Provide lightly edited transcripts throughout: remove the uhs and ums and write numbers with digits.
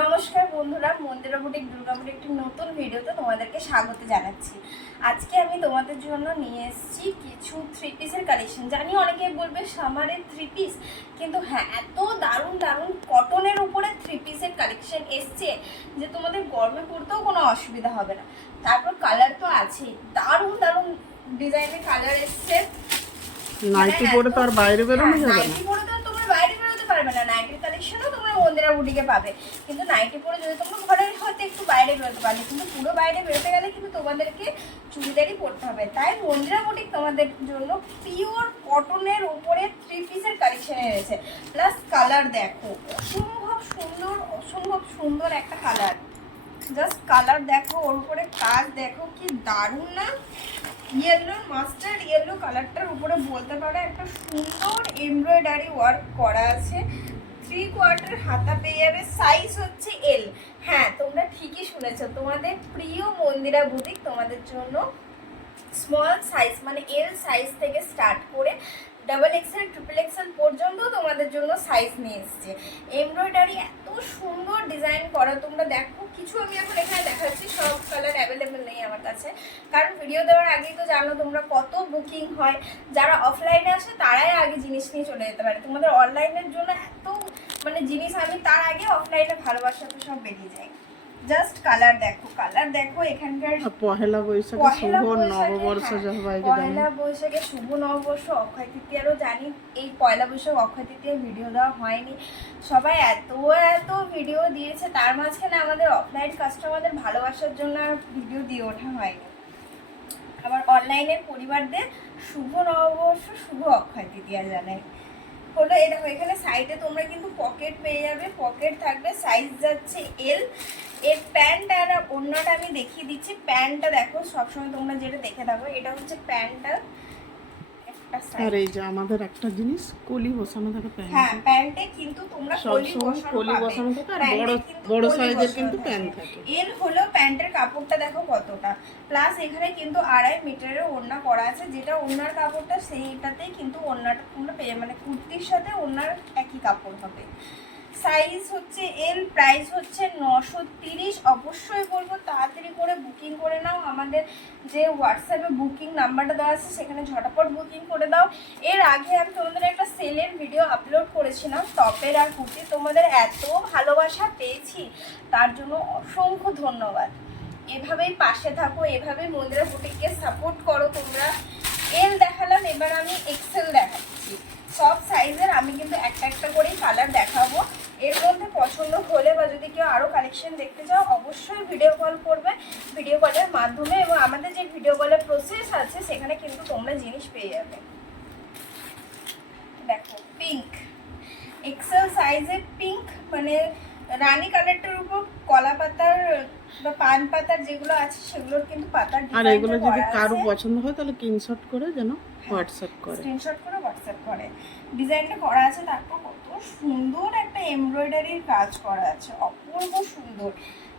নমস্কার বন্ধুরা, মন্দিরা বুটিক দুর্গাপুর একটি নতুন ভিডিওতে তোমাদেরকে স্বাগত জানাচ্ছি। আজকে আমি তোমাদের জন্য নিয়ে এসেছি কিছু থ্রি পিসের কালেকশন। জানি অনেকে বলবে সামারের থ্রি পিস, কিন্তু হ্যাঁ, এত দারুণ দারুণ কটনের উপরে থ্রি পিসের কালেকশন এসছে যে তোমাদের গরমে পড়তেও কোনো অসুবিধা হবে না। তারপর কালার তো আছেই, দারুণ দারুণ ডিজাইনের কালার এসছে। নাইটি পরে তো আর বাইরে বেরোনো যাবে না। নাইটি পরে তো তোমরা বাইরে বেরোতে পারবে না। নাইটির কালেকশনও তোমরা মন্দিরা বুটিকে পাবে, কিন্তু নাইটি পরে যদি তোমরা ঘরে হয়তো একটু বাইরে বেরোতে পারবে, কিন্তু পুরো বাইরে বেরোতে গেলে কিন্তু তোমাদেরকে চুড়িদারই পরতে হবে। তাই মন্দিরা বুটিক তোমাদের জন্য পিওর কটনের উপরে থ্রি পিসের কালেকশন এনেছে। প্লাস কালার দেখো, অসম্ভব সুন্দর একটা কালার। জাস্ট কালার দেখো, ওর উপরে কাজ দেখো, কি দারুণ না। ইয়েলো, মাস্টার্ড ইয়েলো কালারটার উপরে বলতে পারো একটা সুন্দর এমব্রয়ডারি ওয়ার্ক করা আছে। 3/4 হাতা পেয়ে যাবে। সাইজ হচ্ছে এল। হ্যাঁ, তোমরা ঠিকই শুনেছো, তোমাদের প্রিয় মন্দিরা বুটিক তোমাদের জন্য স্মল সাইজ মানে এল সাইজ থেকে স্টার্ট করে ডাবল এক্সেল ট্রিপল এক্সেল পর্যন্ত তোমাদের জন্য সাইজ নিয়ে এসছে। এমব্রয়ডারি এত সুন্দর ডিজাইন করা, তোমরা দেখো। কিছু আমি এখন এখানে দেখাচ্ছি, সব কালার অ্যাভেলেবেল নেই আমার কাছে, কারণ ভিডিও দেওয়ার আগেই তো জানো তোমরা কত বুকিং হয়। যারা অফলাইনে আসে তারাই আগে জিনিস নিয়ে চলে যেতে পারে। তোমাদের অনলাইনের জন্য এত জিনিস আমি তার আগে অফলাইনে ভালোবাসাতে সব বেরিয়ে যায়। জাস্ট কালার দেখো, কালার দেখো। এখানকার পহেলা বৈশাখে শুভ নববর্ষ, পয়লা বৈশাখে শুভ নববর্ষ, অক্ষয় তৃতীয়ারও জানি এই পয়লা বৈশাখ অক্ষয় তৃতীয়ার ভিডিও দেওয়া হয়নি। সবাই এত এত ভিডিও দিয়েছে, তার মাঝখানে আমাদের অফলাইন কাস্টমারদের ভালোবাসার জন্য আর ভিডিও দিয়ে ওঠা হয়নি। আবার অনলাইনের পরিবারদের শুভ নববর্ষ, শুভ অক্ষয় তৃতীয়া জানাই। হলো এই দেখো, এখানে সাইডে তোমরা কিন্তু পকেট পেয়ে যাবে। পকেট থাকবে, সাইজ যাচ্ছে এল। এর প্যান্ট আর ওড়নাটা আমি দেখিয়ে দিচ্ছি। প্যান্টটা দেখো, সবসময় তোমরা যেটা দেখে থাকো, এটা হচ্ছে প্যান্টটা। আর এই যে আমাদের একটা জিনিস কলি বসানো থাকে প্যান্ট। হ্যাঁ, প্যান্টে কিন্তু তোমরা কলি বসানো থাকে, আর বড় সাইজের কিন্তু প্যান্ট থাকে। এর হলো প্যান্টের কাপড়টা দেখো কতটা। প্লাস এখানে কিন্তু 2.5 মিটারের ওড়না করা আছে, যেটা ওড়নার কাপড়টা সেইটাতেই কিন্তু ওড়নাটা তোমরা পেয়ে, কুর্তির সাথে ওড়নার একই কাপড় হবে। সাইজ হচ্ছে এল, প্রাইস হচ্ছে 930। অবশ্যই বলবো তাড়াতাড়ি করে বুকিং করে নাও। আমাদের যে হোয়াটসঅ্যাপে বুকিং নাম্বারটা দেওয়া আছে সেখানে ঝটাপট বুকিং করে দাও। এর আগে আমি তোমাদের একটা সেলের ভিডিও আপলোড করেছিলাম টপের আর কুর্তি। তোমাদের এত ভালোবাসা পেয়েছি, তার জন্য অসংখ্য ধন্যবাদ। এভাবেই পাশে থাকো, এভাবেই মন্দিরা বুটিককে সাপোর্ট করো তোমরা। এল দেখালাম, এবার আমি এক্সেল দেখাচ্ছি। সব সাইজের আমি কিন্তু একটা একটা করেই কালার দেখাবো। এর মধ্যে পছন্দ হলে বা যদি কেউ আরও কালেকশন দেখতে চাও, অবশ্যই ভিডিও কল করবে। ভিডিও কলের মাধ্যমে, এবং আমাদের যে ভিডিও কলের প্রসেস আছে সেখানে কিন্তু তোমরা জিনিস পেয়ে যাবে। দেখো, পিঙ্ক এক্সেল সাইজে পিঙ্ক, রানী কালারটার উপর কলা পাতার বা পান পাতার যেগুলো আছে সেগুলোর কিন্তু পাতার ডিজাইন। আর এগুলো যদি কারো পছন্দ হয় তাহলে স্ক্রিনশট করে যেন হোয়াটসঅ্যাপ করে ডিজাইনটা করা আছে। তারপর কত সুন্দর একটা এমব্রয়ডারির কাজ করা আছে, অপূর্ব সুন্দর।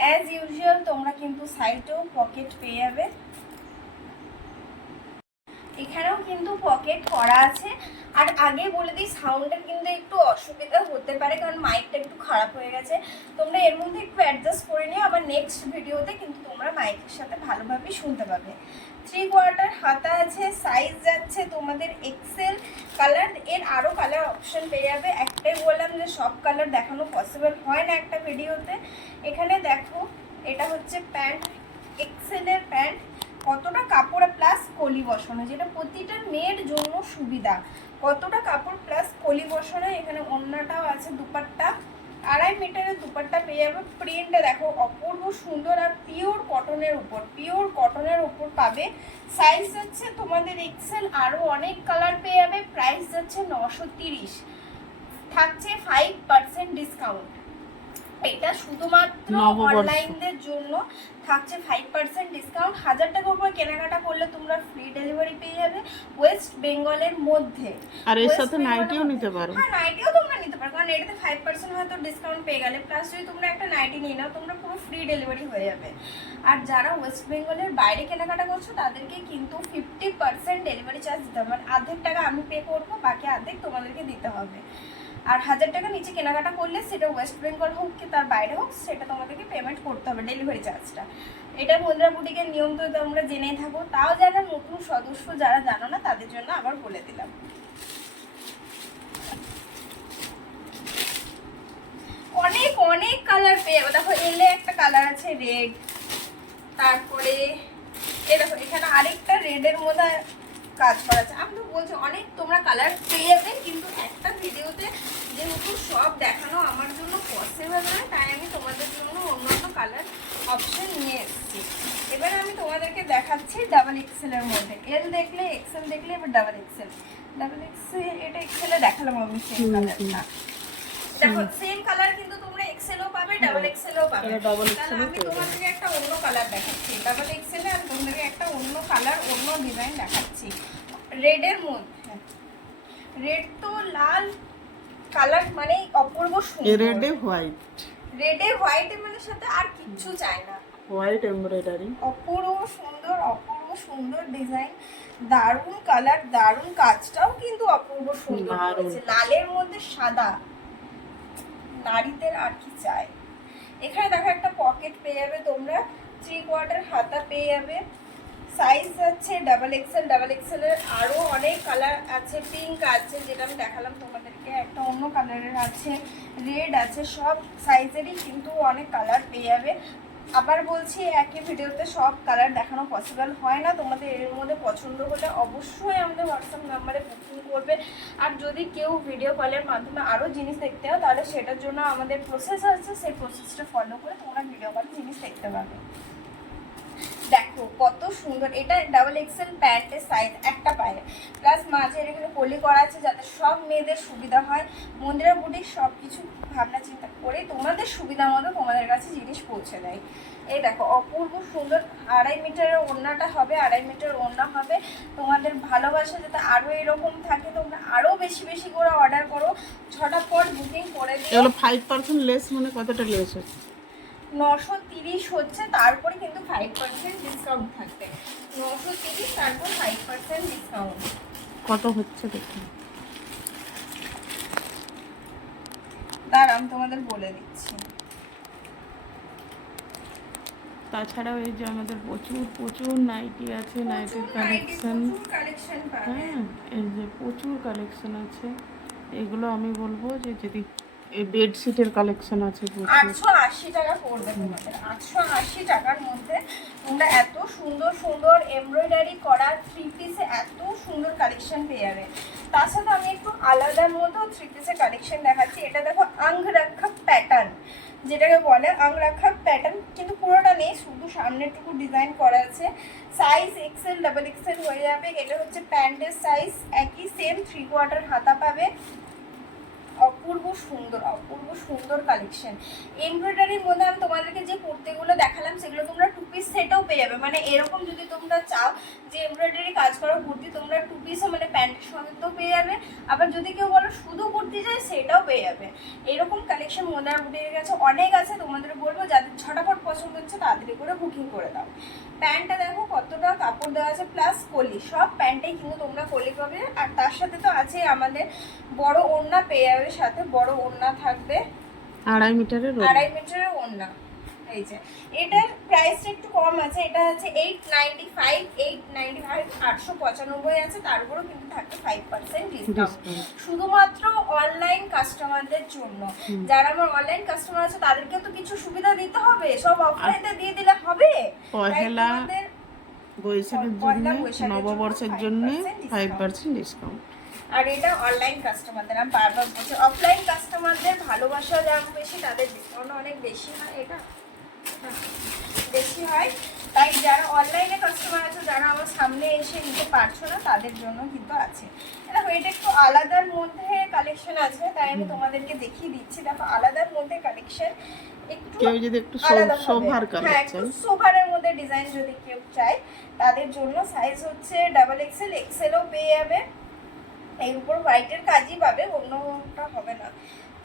অ্যাজ ইউজুয়াল তোমরা কিন্তু সাইডেও পকেট পেয়ে যাবে। এখানেও কিন্তু পকেট করা আছে। আর আগে বলে দিই, সাউন্ডের কিন্তু একটু অসুবিধা হতে পারে, কারণ মাইকটা একটু খারাপ হয়ে গেছে। তোমরা এর মধ্যে একটু অ্যাডজাস্ট করে নিও, আবার নেক্সট ভিডিওতে কিন্তু তোমরা মাইকের সাথে ভালোভাবেই শুনতে পাবে। 3/4 হাতা আছে, সাইজ যাচ্ছে তোমাদের এক্সেল। কালার, এর আরও কালার অপশন পেয়ে যাবে। একটাই বললাম যে সব কালার দেখানো পসিবল হয় না একটা ভিডিওতে। এখানে দেখো, এটা হচ্ছে প্যান্ট, এক্সেলের প্যান্ট। কতটা কাপড় প্লাস কলি বসানো, যেটা প্রতিটা মেয়ের জন্য সুবিধা। কতটা কাপড় প্লাস কলি বসানো। এখানে ওড়নাটাও আছে, দুপাট্টা 2.5 মিটারের দুপাট্টা পেয়ে যাবে। প্রিন্টটা দেখো, অপূর্ব সুন্দর। আর পিওর কটনের উপর পাবে। সাইজ যাচ্ছে তোমাদের এক্সেল, আরও অনেক কালার পেয়ে যাবে। প্রাইস যাচ্ছে 930, থাকছে 5% ডিসকাউন্ট। এটা শুধুমাত্র অনলাইনদের জন্য থাকছে 5% ডিসকাউন্ট। 1000 টাকার উপর কেনাকাটা করলে তোমরা ফ্রি ডেলিভারি পেয়ে যাবে ওয়েস্ট বেঙ্গলের মধ্যে। আর এর সাথে নাইটিও নিতে পারো। হ্যাঁ, নাইটিও তোমরা নিতে পারো, কারণ এটাতে 5% হয়তো ডিসকাউন্ট পেয়ে গেলে। প্লাস যদি তোমরা একটা নাইটি নিয়ে নাও, তোমরা পুরো ফ্রি ডেলিভারি হয়ে যাবে। আর যারা ওয়েস্ট বেঙ্গলের বাইরে কেনাকাটা করছো তাদেরকে কিন্তু 50% ডেলিভারি চার্জ দিতে হবে। অর্ধেক টাকা আমি পে করবো, বাকি অর্ধেক তোমাদেরকে দিতে হবে। আর 1000 টাকা নিচে কেনাকাটা করলে, সেটা ওয়েস্ট বেঙ্গল হোক কি তার বাইরে হোক, বক্স, সেটা তোমাদেরকে পেমেন্ট করতে হবে, ডেলিভারি চার্জটা। এটা মুদ্রা বুটিকের নিয়ম তো তোমরা জেনেই থাকো, তাও যারা নতুন সদস্য যারা জানো না তাদের জন্য আবার বলে দিলাম। অনেক অনেক কালার পেয়ে যাবে। দেখো এলে একটা কালার আছে রেড, তারপরে এ দেখো এখানে আরেকটা রেডের মধ্যে কাজ করা আছে। আমি তো বলছি অনেক তোমরা কালার পেয়ে যাবে, কিন্তু একটা ভিডিওতে যেহেতু সব দেখানো আমার জন্য পসিবল নয়, তাই আমি তোমাদের জন্য অন্যান্য কালার অপশন নিয়ে এসেছি। এবার আমি তোমাদেরকে দেখাচ্ছি ডাবল এক্সেল এর মধ্যে। এল দেখলে, এক্সেল দেখলে, এবার ডাবল এক্সেল। ডাবল এক্সেল, এটা এক্সেলে দেখালাম আমি সেম কালারটা। দেখো সেম কালার কিন্তু তোমরা এক্সেলও পাবে, ডাবল এক্সেলও পাবে। তাহলে আমি তোমাদেরকে একটা অন্য কালার দেখাচ্ছি ডাবল এক্সেলে, আর তোমাদেরকে একটা অন্য কালার, অন্য ডিজাইন দেখাচ্ছি রেডের মধ্যে। রেড তো লাল কালার মানে অপূর্ব সুন্দর। রেডে হোয়াইট, রেডে হোয়াইট এর সাথে আর কিচ্ছু চাই না। হোয়াইট এমব্রয়ডারি, অপূর্ব সুন্দর, অপূর্ব সুন্দর ডিজাইন, দারুণ কালার, দারুণ কাজটাও কিন্তু অপূর্ব সুন্দর করেছে। লালের মধ্যে সাদা, নারীদের আর কি চাই। এখানে দেখো একটা পকেট পেয়ে যাবে তোমরা, 3/4 হাতা পেয়ে যাবে। সাইজ আছে ডাবল এক্সেল, ডাবল এক্সেল এর আরো অনেক কালার আছে। পিঙ্ক আছে যেটা আমি দেখালাম তোমাদেরকে, একটা অন্য কালারের আছে, রেড আছে, সব সাইজেরই কিন্তু অনেক কালার পেয়ে যাবে। আবার বলছি একই ভিডিওতে সব কালার দেখানো পসিবল হয় না। তোমাদের এর মধ্যে পছন্দ হলে অবশ্যই আমাদের হোয়াটসঅ্যাপ নাম্বারে বুকিং করবে। আর যদি কেউ ভিডিও কলের মাধ্যমে আরও জিনিস দেখতে হয় তাহলে সেটার জন্য আমাদের প্রসেস আছে, সেই প্রসেসটা ফলো করে তোমরা ভিডিও কলে জিনিস দেখতে পাবে। দেখো কত সুন্দর, এটা ডাবল এক্সেল প্যান্টের সাইজ একটা পায়ে, প্লাস মাঝের এখানে কলি করা আছে যাতে সব মেয়েদের সুবিধা হয়। মন্দিরা বুটিক সব কিছু ভাবনা চিন্তা করে তোমাদের সুবিধা মতো তোমাদের কাছে জিনিস পৌঁছে দেয়। এই দেখো অপূর্ব সুন্দর, 2.5 মিটারের ওড়নাটা হবে, 2.5 মিটার ওড়না হবে। তোমাদের ভালোবাসা যাতে আরও এরকম থাকে, তোমরা আরও বেশি বেশি করে অর্ডার করো, ঝটাপট বুকিং করে দিও। এগুলো 5% লেস, মানে কতটা লেস হচ্ছে? 930 হচ্ছে, তারপরে কিন্তু 5% ডিসকাউন্ট থাকবে। 930 তারপর 5% ডিসকাউন্ট। কত হচ্ছে দেখুন, দাঁড়াও আমি তোমাদের বলে দিচ্ছি। তাছাড়াও এই যে আমাদের প্রচুর প্রচুর নাইটি আছে, নাইটির কালেকশন। হ্যাঁ, এই যে প্রচুর কালেকশন আছে। এগুলো আমি বলবো যে যদি এই বেডশিটের কালেকশন আছে, 880 টাকা পড়বে তোমাদের। 880 টাকার মধ্যে তোমরা এত সুন্দর সুন্দর এমব্রয়ডারি করা 3 পিসে এত সুন্দর কালেকশন পেয়ে যাবে। তার সাথে আমি একটু আলাদার মতো 3 পিসের কালেকশন দেখাচ্ছি। এটা দেখো আংরাক্ষা প্যাটার্ন, যেটাকে বলে আংরাক্ষা প্যাটার্ন, কিন্তু পুরোটা নেই, শুধু সামনেটুকু ডিজাইন করা আছে। সাইজ এক্সেল, ডাবল এক্সেল হয়ে যাবে। এটা হচ্ছে প্যান্টের সাইজ, একই সেম 3/4 হাতা পাবে। অপূর্ব সুন্দর, অপূর্ব সুন্দর কালেকশন। এমব্রয়ডারির মধ্যে আমি তোমাদেরকে যে কুর্তিগুলো দেখালাম সেগুলো তোমরা 2 পিস সেটও পেয়ে যাবে। মানে এরকম যদি তোমরা চাও যে এমব্রয়ডারি কাজ করা কুর্তি তোমরা 2 পিসও মানে প্যান্টের সঙ্গেও পেয়ে যাবে। আবার যদি কেউ বলো শুধু কুর্তি চাই সেটাও পেয়ে যাবে। এরকম কালেকশন মন্দিরা বুটিকের কাছে অনেক আছে। তোমাদের বলবো যাদের ঝটাফট পছন্দ হচ্ছে তাড়াতাড়ি করে বুকিং করে দাও। প্যান্টটা দেখো কতটা কাপড় দেওয়া আছে, প্লাস কলি, সব প্যান্টেই কিন্তু তোমরা কলি পাবে। আর তার সাথে তো আছে আমাদের বড় ওড়না পেয়ে যাবে, সাথে বড় ওড়না থাকবে, 2.5 মিটারের। 2.5 মিটারের ওড়না। এই যে এটার প্রাইসটা একটু কম আছে, এটা আছে 895, 895 আছে, তারপরেও কিন্তু থাকবে 5% ডিসকাউন্ট শুধুমাত্র অনলাইন কাস্টমারদের জন্য। যারা আমার অনলাইন কাস্টমার আছে তাদেরকে তো কিছু সুবিধা দিতে হবে, সব অফলাইনে দিয়ে দিলে হবে। পহেলা বৈশাখের জন্য, নববর্ষের জন্য 5% ডিসকাউন্ট। আর এটা অনলাইন কাস্টমারদের, আমি বারবার বলছি অফলাইন কাস্টমারদের ভালোবাসা যেমন বেশি, তাদের ডিসকাউন্ট অনেক বেশি হয়, এটা বেশি হয়। তাই যারা অনলাইনে কাস্টমার আছে, যারা আমার সামনে এসে নিতে পারছো না তাদের জন্য কিন্তু আছে। দেখো এটা একটু আলাদার মধ্যে কালেকশন আছে, তাই আমি তোমাদেরকে দেখিয়ে দিচ্ছি। দেখো আলাদার মধ্যে কালেকশন, একটু কেউ যদি একটু সোভার কালার চায়, একটু সোভারের মধ্যে ডিজাইন যদি কেউ চায় তাদের জন্য সাইজ হচ্ছে ডাবল এক্সেল, এক্সেলও পেয়ে যাবে। এর উপর হোয়াইটের কাজই পাবে, অন্যটা হবে না।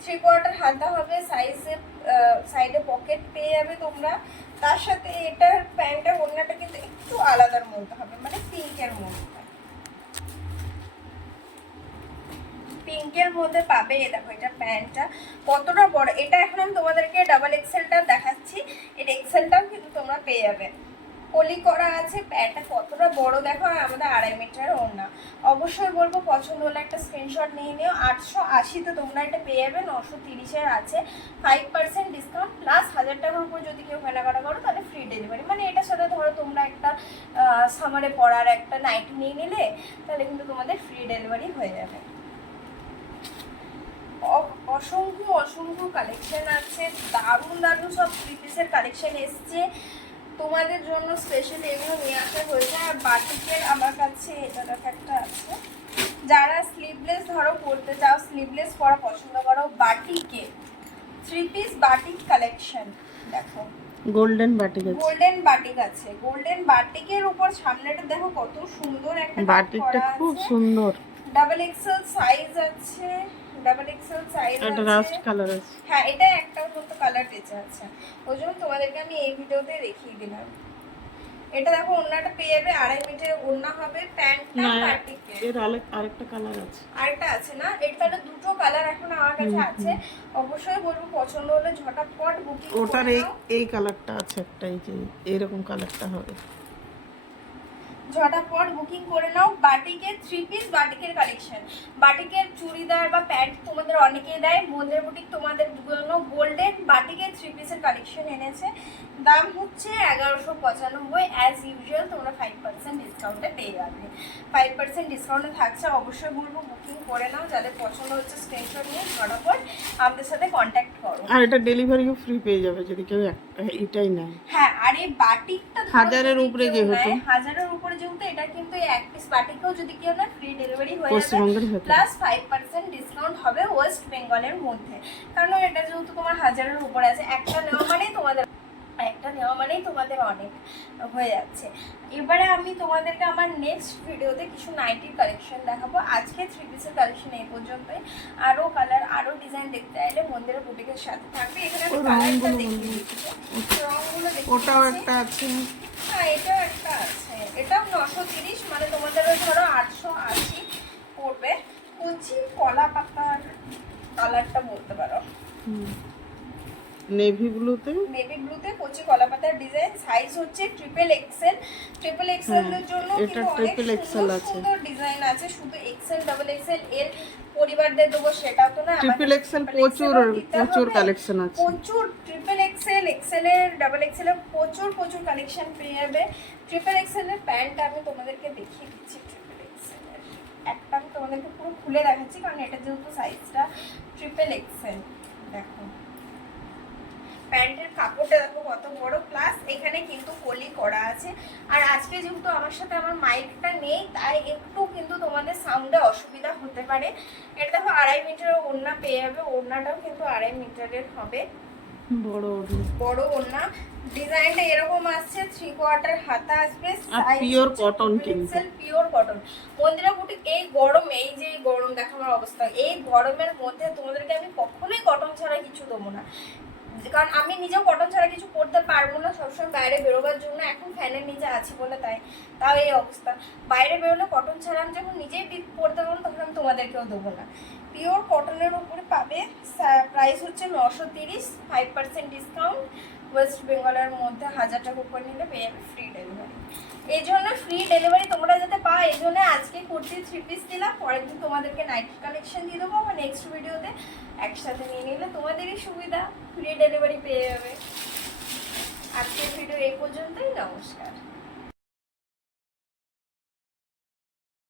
3/4 হাতা হবে, সাইডে পকেট পেয়ে যাবে তোমরা। তার সাথে এটার প্যান্টের ওড়নাটা কিন্তু একটু আলাদার মধ্যে হবে, মানে পিঙ্কের মধ্যে। পিঙ্কের মধ্যে পাবে। এই দেখো এটা প্যান্টটা কতটা বড়, এটা এখন আমি তোমাদেরকে ডাবল এক্সেলটা দেখাচ্ছি, এর এক্সেলটাও কিন্তু তোমরা পেয়ে যাবে। কলি করা আছে, প্যান্টটা কতটা বড় দেখো, আর আমাদের 2.5 মিটার ওড়না। অবশ্যই বলবো পছন্দ হলে একটা স্ক্রিনশট নিয়ে নিও। 880-তে তোমরা এটা পেয়ে যাবে, 930-এর আছে 5% ডিসকাউন্ট প্লাস 1000 টাকার উপর যদি কেউ কেনাকাটা করো তাহলে ফ্রি ডেলিভারি। মানে এটার সাথে ধরো তোমরা একটা সামারে পরার একটা নাইটি নিয়ে নিলে তাহলে কিন্তু তোমাদের ফ্রি ডেলিভারি হয়ে যাবে। অসংখ্য অসংখ্য কালেকশন আছে, দারুণ দারুণ সব 3 পিসের কালেকশন এসছে তোমাদের জন্য স্পেশালি, এগুলো নিয়ে আসা হয়েছে। আর বাটিকের আমার কাছে এটা একটা আছে, যারা স্লিভলেস ধরো পরতে চাও, স্লিভলেস পরা পছন্দ করো, বাটিকের 3 পিস বাটিক কালেকশন দেখো, গোল্ডেন বাটিক আছে, গোল্ডেন বাটিক আছে। গোল্ডেন বাটিকের উপর সামনেটা দেখো কত সুন্দর একটা বাটিকটা খুব সুন্দর। ডাবল এক্সেল সাইজ আছে, ডাবল এক্সেল সাইজ এটা আছে, রাস্ট কালার আছে। হ্যাঁ এটা একটার মতো কালার বেঁচে আছে, ওই জন্য তোমাদেরকে আমি এই ভিডিওতে দেখিয়ে দিলাম। এটা দেখো ওড়নাটা পেয়ে যাবে, 2.5 মিটারের ওড়না হবে, প্যান্টটা বাটিকের। এর আরেকটা কালার আছে, আরেকটা আছে না, এর তাহলে দুটো কালার এখন আমার কাছে আছে। অবশ্যই বলবো পছন্দ হলে ঝটাপট বুকিং করে ওটার নাও। এই কালারটা আছে একটা, এই যে এরকম কালারটা হবে, ঝটাপট বুকিং করে নাও। বাটিকের 3 পিস বাটিকের কালেকশন, বাটিকের চুড়িদার বা প্যান্ট তোমাদের অনেকেই দেয়, বোনদের বুটিক তোমাদের জন্য গোল্ডেন বাটিকের 3 পিসের কালেকশন এনেছে। দাম হচ্ছে 1195, অ্যাজ ইউজুয়াল তোমরা 5% ডিসকাউন্টে পেয়ে যাবে। 5% ডিসকাউন্টে থাকছে, অবশ্যই বলবো বুকিং করে নাও। যাদের পছন্দ হচ্ছে স্ক্রিনশট নিয়ে ঝটাপট আমাদের সাথে কন্ট্যাক্ট করো। আর এটা ডেলিভারিও ফ্রি পেয়ে যাবে যদি কেউ এটাই নেয়। হ্যাঁ, আর এই বাটিকটা 1000-এর উপরে যেহেতু, 1000-এর উপরে যেহেতু এটা কিন্তু এই এক পিস বাটিকেও যদি কেউ না ফ্রি ডেলিভারি হয়ে যাবে, পশ্চিমবঙ্গের ভেতরে প্লাস 5% ডিসকাউন্ট হবে ওয়েস্ট বেঙ্গলের মধ্যে। কারণ এটা যেহেতু তোমার 1000-এর উপরে আছে, একটা নেওয়া মানেই তোমাদের অনেক হয়ে যাচ্ছে। এবারে আমি তোমাদেরকে আমার নেক্সট ভিডিওতে কিছু নাইটির কালেকশন দেখাবো। আজকে 3 পিসের কালেকশন এই পর্যন্তই। আরো কালার আরো ডিজাইন দেখতে চাইলে মন্দিরের বুটিকের সাথে থাকবে। এখানে আমি কালারটা দেখিয়ে দিচ্ছি, রংগুলো দেখিয়ে ওটাও দিচ্ছি। একটা আছে, হ্যাঁ এটাও একটা আছে, এটাও 930, মানে তোমাদের ওই ধরো 880 পড়বে। কুচি কলা পাতার কালারটা বলতে পারো, নেভি ব্লুতে, নেভি ব্লুতে কচি কলা পাতার ডিজাইন। সাইজ হচ্ছে ট্রিপল এক্সেল, ট্রিপল এক্সেল এর জন্য এটা কিন্তু অনেক ট্রিপল এক্সেল সুন্দর আছে, সুন্দর ডিজাইন আছে। শুধু এক্সেল ডাবল এক্সেল এর পরিবারদের দেবো সেটা তো না, ট্রিপল এক্সেল প্রচুর কালেকশন আছে, প্রচুর ট্রিপল এক্সেল, এক্সেল এর ডাবল এক্সেল এর প্রচুর কালেকশন পেয়ে যাবে। ট্রিপল এক্সেল এর প্যান্ট আমি তোমাদেরকে দেখিয়ে দিচ্ছি। ট্রিপল এক্সেল এর একটা আমি তোমাদেরকে পুরো খুলে দেখাচ্ছি, কারণ এটা যেহেতু সাইজটা ট্রিপল এক্সেল। দেখো প্যান্টের কাপড়টা দেখো কত বড়, প্লাস এখানে কিন্তু কলি করা আছে। আর আজকে যেহেতু আমার সাথে আমার মাইকটা নেই, তাই একটু কিন্তু তোমাদের সাউন্ডে অসুবিধা হতে পারে। এটা দেখো 2.5 মিটারের ওড়না পেয়ে যাবে, ওড়নাটাও কিন্তু 2.5 মিটারের হবে, বড় ওড়না। ডিজাইনটা এরকম আসছে, 3/4 হাতা আসবে, পিওর কটন, কিন্তু পিওর কটন। মন্দিরা বুটিক এই গরম, এই যে গরম দেখো আমার অবস্থা, এই গরমের মধ্যে তোমাদেরকে আমি কখনোই কটন ছাড়া কিছু দেবো না, কারণ আমি নিজেও কটন ছাড়া কিছু পরতে পারবো না সবসময় বাইরে বেরোবার জন্য। এখন ফ্যানের নিচে আছি বলে তাও এই অবস্থা। বাইরে বেরোলে কটন ছাড়া আমি যখন নিজেই পরতে পারবো তখন আমি তোমাদেরকেও দেবো না। পিওর কটনের উপরে পাবে, প্রাইস হচ্ছে 930, 5% ডিসকাউন্ট। ওয়েস্ট বেঙ্গলের মধ্যে 1000 টাকা উপর নিলে পেয়ে যাবে ফ্রি ডেলিভারি। এই জন্য ফ্রি ডেলিভারি তোমরা যাতে পাও, এই জন্য আজকে কুর্তি 3 পিস দিলাম, পরের দিন তোমাদেরকে নাইট কালেকশন দিয়ে দেবো আমার নেক্সট ভিডিওতে। একসাথে নিয়ে নিলে তোমাদেরই সুবিধা, ফ্রি ডেলিভারি পেয়ে যাবে। আজকের ভিডিও এই পর্যন্তই, নমস্কার।